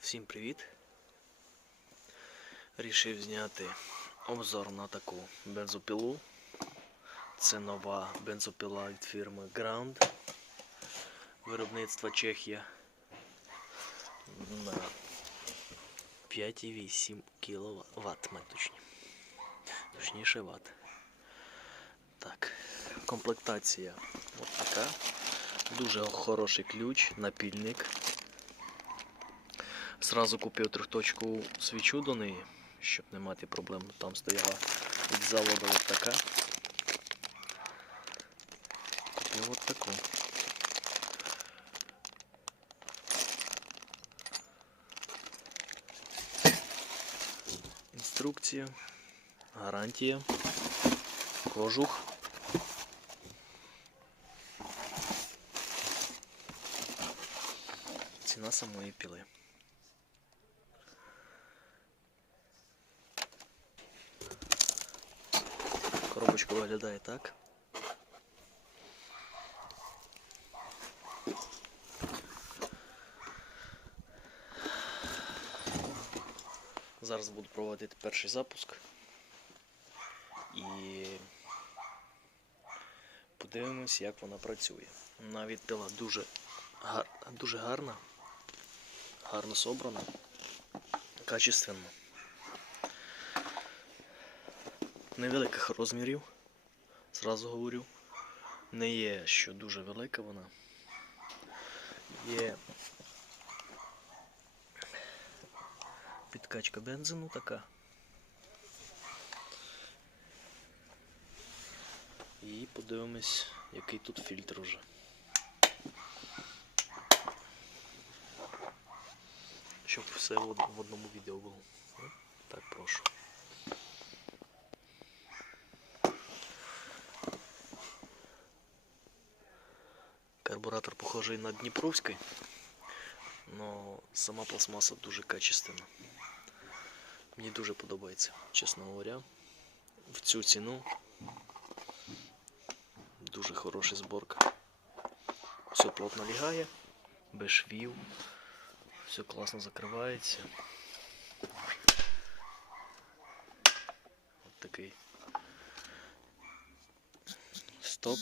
Всім привіт! Рішив зняти обзор на таку бензопилу. Це нова бензопила від фірми Ground, виробництва Чехія, на 5,8 кВт, точніше Вт. Так, комплектація ось така. Дуже хороший ключ, напільник. Зразу купив трьохточкову свічу до неї, щоб не мати проблем. Там стояла від заводу ось така. Купив ось таку. Інструкція, гарантія, кожух. Ціна самої піли. Коробочка виглядає так. Зараз буду проводити перший запуск і подивимось, як вона працює. Навіть пила дуже гарна, гарно собрана, качественно. Невеликих розмірів, зразу говорю. Не є, що дуже велика вона. Є підкачка бензину така. І подивимось, який тут фільтр уже. Щоб все в одному відео було. Так, прошу. Карбуратор похожий на Дніпровський, але сама пластмаса дуже качественна. Мені дуже подобається, чесно говоря. В цю ціну дуже хороша зборка. Все плотно лягає, без швів, все класно закривається. Ось такий стоп.